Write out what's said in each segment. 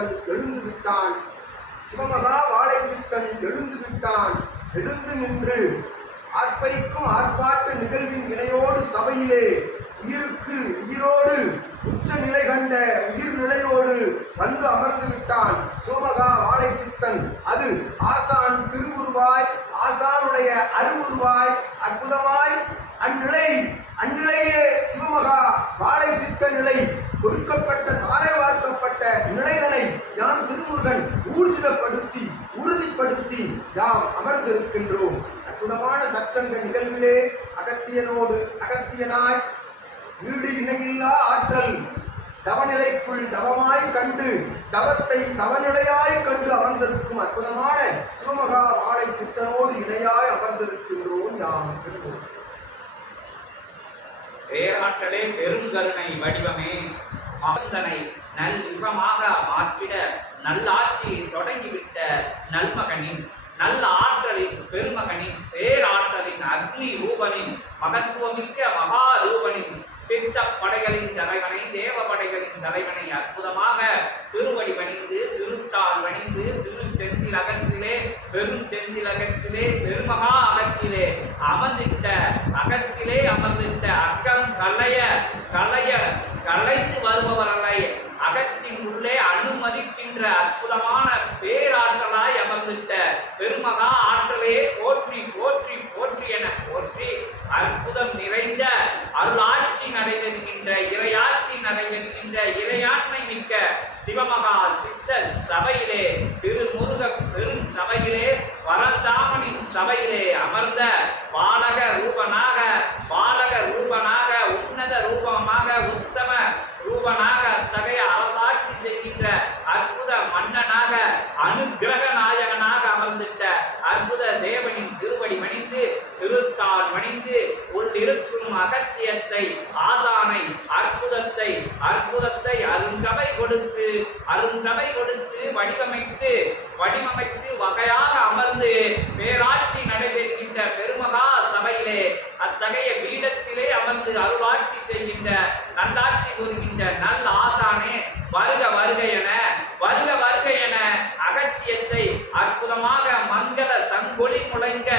சித்தன் எழுந்து விட்டான். சிவமகா வாழை சித்தன் எழுந்து விட்டான். எழுந்து நின்று ஆர்ப்பரிக்கும் ஆர்ப்பாட்ட நிகழ்வின் இணையோடு சபையிலே உயிருக்கு உயிரோடு உச்ச நிலை கண்ட உயிர்நிலையோடு வந்து அமர்ந்து விட்டான் சிவமகா வாழை சித்தன். அது ஆசான் திருவுருவாய், ஆசானுடைய அருவுருவாய் அற்புதமாய் அந்நிலையே சிவமகா வாழை சித்த நிலை கொடுக்கப்பட்ட தாரை வார்க்கப்பட்ட நிலைதனை யாம் திருமுருகன் ஊர்ஜிதப்படுத்தி உறுதிப்படுத்தி யாம் அமர்ந்திருக்கின்றோம். அற்புதமான சச்சங்க நிகழ்விலே அகத்தியனோடு அகத்தியனாய் வீடு இணையில்லா ஆற்றல் தவநிலைக்குள் தவமாய் கண்டு தவத்தை தவநிலையாய் கண்டு அமர்ந்திருக்கும் அற்புதமான சிவமகா வாழை சித்தனோடு இணையாய் அமர்ந்திருக்கின்றோம் யாம் திருமுருகன். பேராற்றலே பெருங்கருணை வடிவமே மகந்தனை நல் யுகமாக மாற்றிட நல்லாட்சி தொடங்கிவிட்ட நல்மகனின் நல்ல ஆற்றலின் பெருமகனின் பேராற்றலின் அக்னி ரூபனின் மகத்துவமிக்க மகா ரூபனின் சித்த படைகளின் தலைவனை தேவ படைகளின் தலைவனை அற்புதமாக திருவடி வணிந்து திருத்தால் வணிந்து திருச்செந்தில் அகத்திலே பெரும் செந்தில் அகத்திலே பெருமகா அகத்திலே அமர்ந்திட்ட அக்கம் கலைத்து வருபவர்களை அகத்தின் உள்ளே அனுமதிக்கின்ற அற்புதமான பேராற்றலாய் அமர்ந்திட்ட பெருமகா ஆற்றலே போற்றி போற்றி போற்றி என போற்றி அற்புதம் நிறைந்த அருளாட்சி நடைபெறுகின்ற இறையாட்சி நடைபெறுகின்ற இறையாண்மை மிக்க சிவமகா சித்த சபையிலே திருமுருக பெரும் சபையிலே வரந்தாமனின் சபையிலே அமர்ந்த பாலக ரூபனாக உன்னத ரூபமாக உத்தம ரூபனாக அத்தகைய அரசாட்சி செய்கின்ற அற்புத மன்னனாக அனுகிரக நாயகனாக அமர்ந்திட்ட அற்புத தேவனின் திருவடி மணிந்து திருத்தால் மணிந்து உள்ளிருக்கும் அகத்தியத்தை ஆசானை அற்புதத்தை அருஞ்சபை கொடுத்து வடிவமைத்து வகையாக அமர்ந்து பேராட்சி நடைபெறுகின்ற பெருமகா சபையிலே அத்தகைய பீடத்திலே அமர்ந்து அருளாட்சி செய்கின்ற நல்லாட்சி கூறுகின்ற நல்ல ஆசானே வருக வருக என அகத்தியத்தை அற்புதமாக மங்கள சங்கொலி முழங்க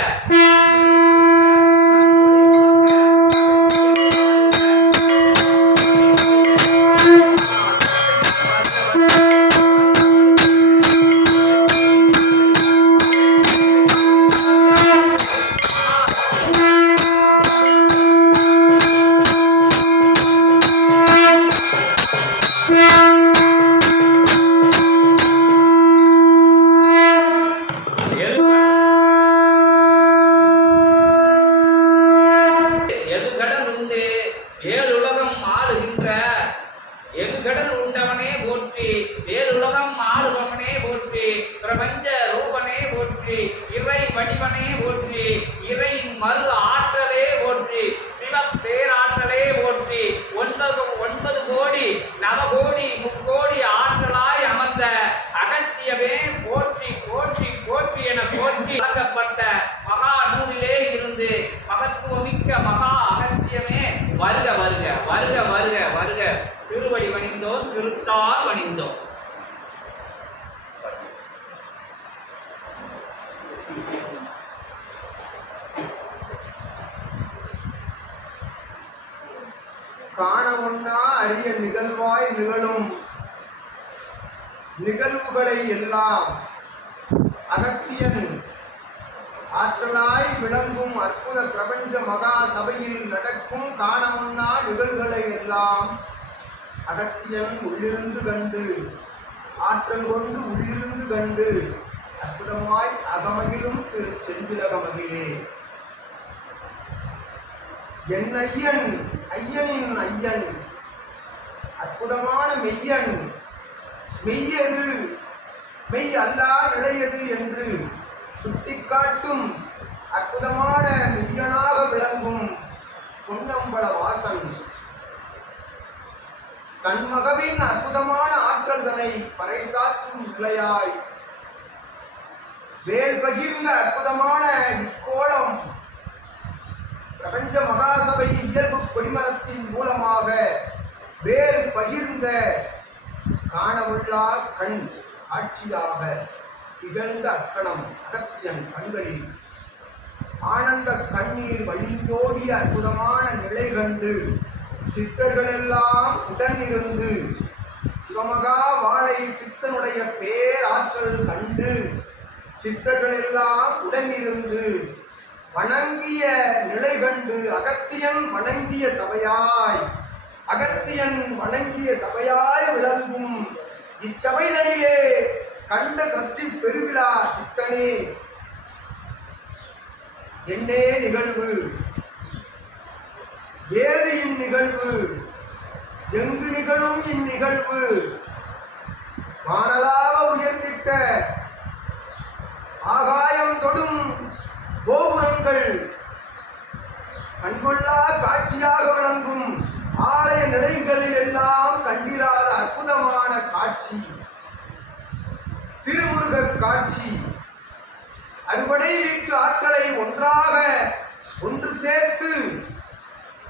பிரபஞ்ச ரூபனே போற்றி, இறை வடிவனே போற்றி, இறை மறு ஆற்றலே போற்றி, சிவ பேராற்றலே போற்றி, 9 கோடி நவகோடி முக்கோடி ஆற்றலாய் அமர்ந்த அகத்தியமே போற்றி போற்றி போற்றி என போற்றி வழங்கப்பட்ட மகா நூலிலே இருந்து மகத்துவமிக்க மகா அகத்தியமே வருக வருக வருக வருக வருக. திருவடி வணிந்தோம், திருத்தால் வணிந்தோம். காண ஒண்ணா அரிய நிகழ்வாய் நிகழும் நிகழ்வுகளை எல்லாம் அகத்தியன் ஆற்றலாய் விளங்கும் அற்புத பிரபஞ்ச மகா சபையில் நடக்கும் காண ஒண்ணா நிகழ்வுகளை எல்லாம் அகத்தியன் உள்ளிருந்து கண்டு ஆற்றல் கொண்டு உள்ளிருந்து கண்டு அற்புதமாய் அகமகிலும் திரு செந்திலகமகிலே என் ஐயனின் ஐயன் அற்புதமான மெய்யன், மெய்யது மெய் அல்லா நிலையது என்று சுட்டிக்காட்டும் அற்புதமான மெய்யனாக விளங்கும் பொன்னம்பல வாசன் தன்மகவின் அற்புதமான ஆற்றல்களை பறைசாற்றும் நிலையாய் வேல் பகிர்ந்த அற்புதமான இக்கோலம் பிரபஞ்ச மகாசபை இயல்பு கொடிமரத்தின் மூலமாக வேல் பகிர்ந்த காணவுள்ளா கண் காட்சியாக திகழ்ந்த அக்கணம் அகத்தியன் கண்களில் ஆனந்த கண்ணீர் வழிந்தோடிய அற்புதமான நிலை கண்டு சித்தர்களெல்லாம் உடன் இருந்து சிவமகா வாழை சித்தனுடைய பேராற்றல் கண்டு சித்தர்களெல்லாம் உடன் இருந்து வணங்கிய நிலை கண்டு அகத்தியன் வணங்கிய சபையாய் விளங்கும் இச்சபைதனிலே கண்ட சஷ்டி பெருவிழா சித்தனே என்னே நிகழ்வு, ஏது இந்நிகழ்வு, எங்கு நிகழும் இந்நிகழ்வு, வானலாக உயர்ந்திட்ட ஆகாயம் தொடும் கோபுரங்கள் கண்கொள்ளா காட்சியாக விளங்கும் ஆலய நிலைகளில் எல்லாம் கண்டிராத அற்புதமான காட்சி, திருமுருக காட்சி, அறுபடை வீட்டு ஆற்றலை ஒன்று சேர்த்து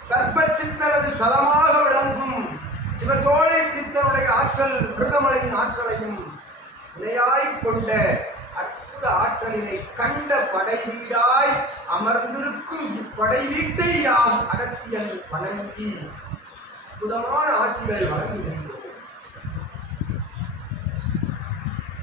சர்ப்ப சித்தனது தலமாக விளங்கும் சிவசோலை சித்தனுடைய ஆற்றல் மிருதமலையின் ஆற்றலையும் இணையாய்க் கொண்ட அற்புத ஆற்றலினை கண்ட படை வீடாய் அமர்ந்திருக்கும் இப்படை வீட்டை யாம் அகத்தியன் வணங்கி அற்புதமான ஆசிகளை வழங்குகின்றோம்.